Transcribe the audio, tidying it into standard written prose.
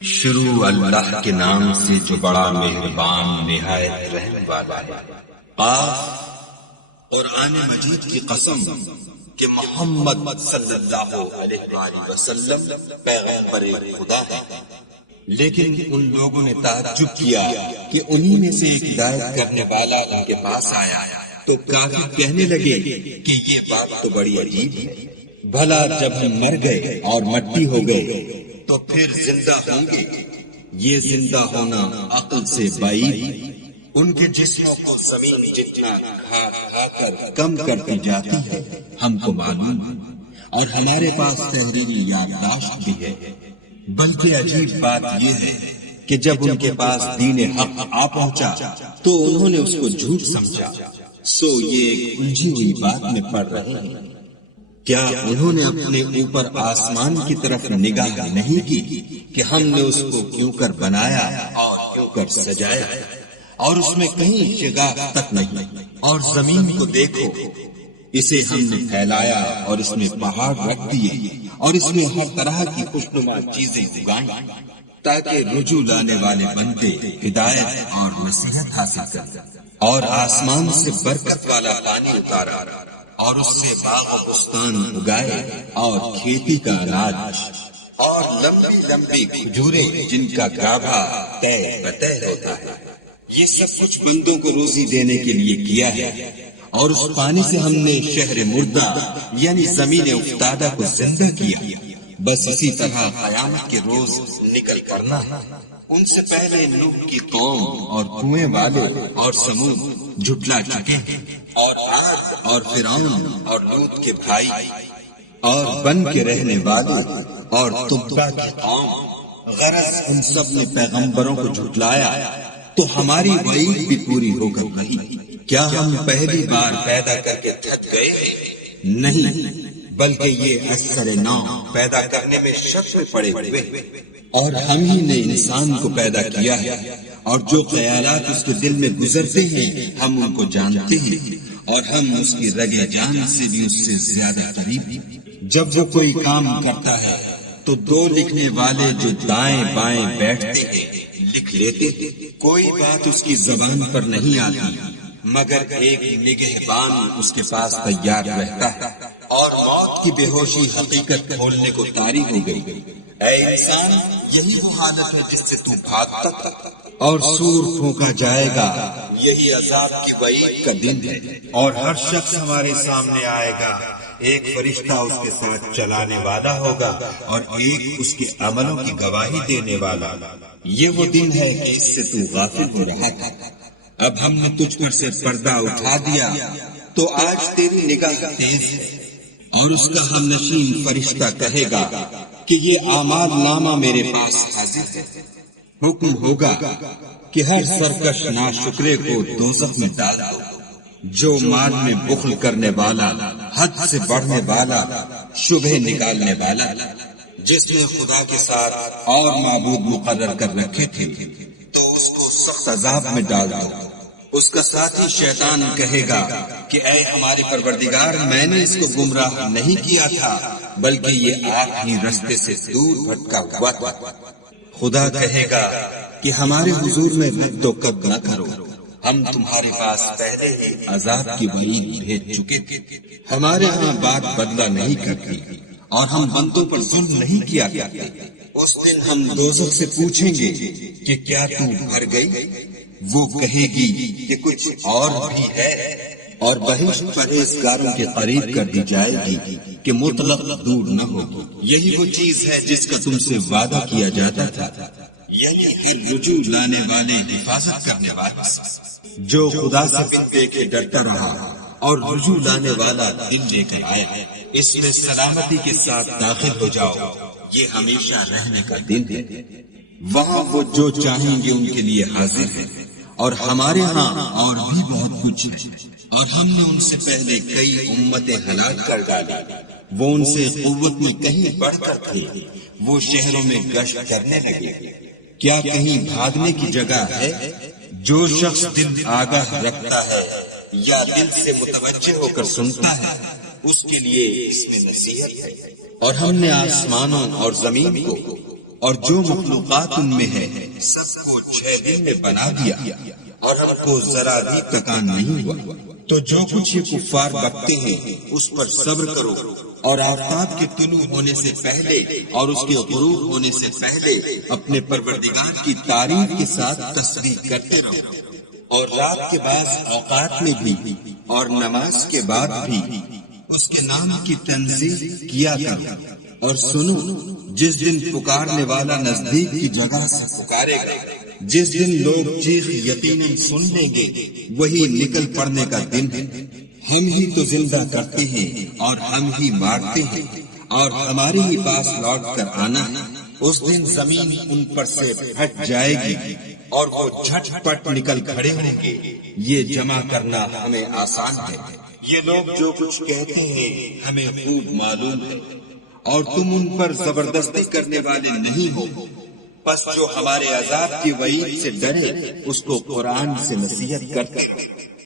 شروع اللہ کے نام سے جو بڑا مہربان نہایت رحم والا ہے۔ قاف قرآن مجید کی قسم کہ محمد صلی اللہ علیہ وآلہ وسلم پیغمبر خدا ہے، لیکن ان لوگوں نے تعجب کیا کہ انہی میں سے ایک ہدایت کرنے والا ان کے پاس آیا تو کافر کہنے لگے کہ یہ بات تو بڑی عجیب ہے، بھلا جب ہم مر گئے اور مٹی ہو گئے تو پھر زندہ ہوں گے؟ یہ زندہ ہونا عقل سے بعید۔ ان کے جسموں کو زمین جتنا کھا کھا کر کم کرتی جاتی ہے ہم کو معلوم، اور ہمارے پاس تحریری یادداشت بھی ہے۔ بلکہ عجیب بات یہ ہے کہ جب ان کے پاس دین حق آ پہنچا تو انہوں نے اس کو جھوٹ سمجھا، سو یہ ایک الجھی ہوئی بات میں پڑ رہے ہیں۔ کیا انہوں نے اپنے اوپر آسمان کی طرف نگاہ نہیں کی کہ ہم نے اس کو کیوں کر بنایا اور کیوں کر سجایا، اور اس میں کہیں شگاف تک نہیں؟ اور زمین کو دیکھو، اسے ہم نے پھیلایا اور اس میں پہاڑ رکھ دیے اور اس میں ہر طرح کی خوشنما چیزیں اگائیں تاکہ رجوع لانے والے بندے ہدایت اور نصیحت حاصل کریں۔ اور آسمان سے برکت والا پانی اتارا اور اس سے باغ و بستان اگائے اور کھیتی کا اناج اور لمبی لمبی کھجوریں جن کا گابھا طے بطے ہوتا ہے۔ یہ سب کچھ بندوں کو روزی دینے کے لیے کیا ہے، اور اس پانی سے ہم نے شہر مردہ یعنی زمین افتادہ کو زندہ کیا۔ بس اسی طرح قیامت کے روز نکل کرنا ہے۔ ان سے پہلے نوح کی قوم اور کنویں والے اور سمود جھٹلا چکے ہیں، اور عاد اور فرعون اور لوط کے بھائی اور بن کے رہنے والے اور تبع کی قوم، غرض ان سب نے پیغمبروں کو جھٹلایا تو ہماری وعید بھی پوری ہو کر رہی۔ کیا ہم پہلی بار پیدا کر کے تھک گئے ہیں؟ نہیں، بلکہ یہ اثر نو پیدا کرنے میں شک میں پڑے ہوئے، اور ہم ہی نے انسان کو پیدا کیا ہے، اور جو خیالات اس کے دل میں گزرتے ہیں ہم ان کو جانتے ہیں، اور ہم اس کی رگے جان سے بھی اس سے زیادہ قریب ہیں۔ جب وہ کوئی کام کرتا ہے تو دو لکھنے والے جو دائیں بائیں بیٹھتے ہیں لکھ لیتے ہیں۔ کوئی بات اس کی زبان پر نہیں آتی مگر ایک نگہبان اس کے پاس تیار رہتا ہے، اور موت کی بے ہوشی حقیقت کھولنے کو طاری ہو گئی۔ اے انسان، یہی وہ حالت ہے جس سے تو بھاگتا تھا، اور سور پھونکا جائے گا، یہی عذاب کی وعید کا دن ہے۔ اور ہر شخص ہمارے سامنے آئے گا، ایک فرشتہ اس کے ساتھ چلانے والا ہوگا اور ایک اس کے عملوں کی گواہی دینے والا۔ یہ وہ دن ہے کہ اس سے تو غافل ہو رہا تھا، اب ہم نے تجھ پر سے پردہ اٹھا دیا تو آج تیری نگاہ تیز ہے۔ اور اس کا ہم نشین فرشتہ کہے گا کہ یہ اعمال نامہ میرے پاس حاضر ہے۔ حکم ہوگا کہ ہر سرکش ناشکرے کو دوزخ میں ڈال دو، جو مال میں بخل کرنے والا، حد سے بڑھنے والا، شبہ نکالنے والا، جس نے خدا کے ساتھ اور معبود مقرر کر رکھے تھے، تو اس کو سخت عذاب میں ڈال دو۔ اس کا ساتھی شیطان کہے گا کہ اے ہمارے پروردگار، میں نے اس کو گمراہ نہیں کیا تھا بلکہ یہ آپ ہی رستے سے دور بھٹکا ہوا تھا۔ خدا کہے گا کہ ہمارے حضور میں رد و قب نہ کرو، ہم تمہارے پاس پہلے ہی عذاب کی وعید بھیج چکے تھے۔ ہمارے ہاں بات بدلہ نہیں کرتی اور ہم بندوں پر ظلم نہیں کیا کرتے۔ اس دن ہم دوزخ سے پوچھیں گے کہ کیا تو بھر گئی؟ وہ کہے گی کہ کچھ اور بھی ہے، اور بہشت پرہیزگاروں کے قریب کر دی جائے گی کہ مطلق دور نہ ہوگی۔ یہی وہ چیز ہے جس کا تم سے وعدہ کیا جاتا تھا، یعنی ہر رجوع لانے والے حفاظت کرنے والے سے، جو خدا سے بن دیکھے ڈرتا رہا اور رجوع لانے والا دل لے کر آئے، اس میں سلامتی کے ساتھ داخل ہو جاؤ، یہ ہمیشہ رہنے کا دن ہے۔ وہاں وہ جو چاہیں گے ان کے لیے حاضر ہے، اور ہمارے ہاں اور بھی بہت کچھ ہے، اور ہم نے ان سے پہلے کئی امتیں ہلاک کر ڈالی، وہ ان سے قوت میں کہیں بڑھ کر تھے، وہ شہروں میں گشت کرنے لگے۔ کیا کہیں بھاگنے کی جگہ ہے؟ جو شخص دل آگاہ رکھتا ہے یا دل سے متوجہ ہو کر سنتا ہے اس کے لیے اس میں نصیحت ہے۔ اور ہم نے آسمانوں اور زمین کو اور جو مخلوقات ان میں ہے سب کو 6 دن میں بنا دیا اور ہم کو ذرا بھی تکان نہیں ہوا۔ تو جو کچھ یہ کفار بکتے ہیں اس پر صبر کرو، اور آفتاب کے طلوع ہونے سے پہلے اور اس کے غروب ہونے سے پہلے اپنے پروردگار کی تعریف کے ساتھ تسبیح کرتے رہو، اور رات کے بعض اوقات میں بھی اور نماز کے بعد بھی اس کے نام کی تنزیہ کیا کرو۔ اور سنو، جس دن پکارنے والا نزدیک کی جگہ سے پکارے گا، جس دن لوگ چیخ یقیناً سن لیں گے، وہی نکل پڑنے کا دن ہے۔ ہم ہی تو زندہ کرتے ہیں اور ہم ہی مارتے ہیں، اور ہمارے ہی پاس لوٹ کر آنا ہے۔ اس دن زمین ان پر سے پھٹ جائے گی اور وہ جھٹ پٹ نکل کھڑے ہوں گے۔ یہ جمع کرنا ہمیں آسان ہے۔ یہ لوگ جو کچھ کہتے ہیں ہمیں خوب معلوم ہے، اور تم ان پر زبردستی کرنے والے نہیں ہو۔ پس جو ہمارے عذاب کی وعید سے ڈرے اس کو قرآن سے نصیحت کرتے ہیں۔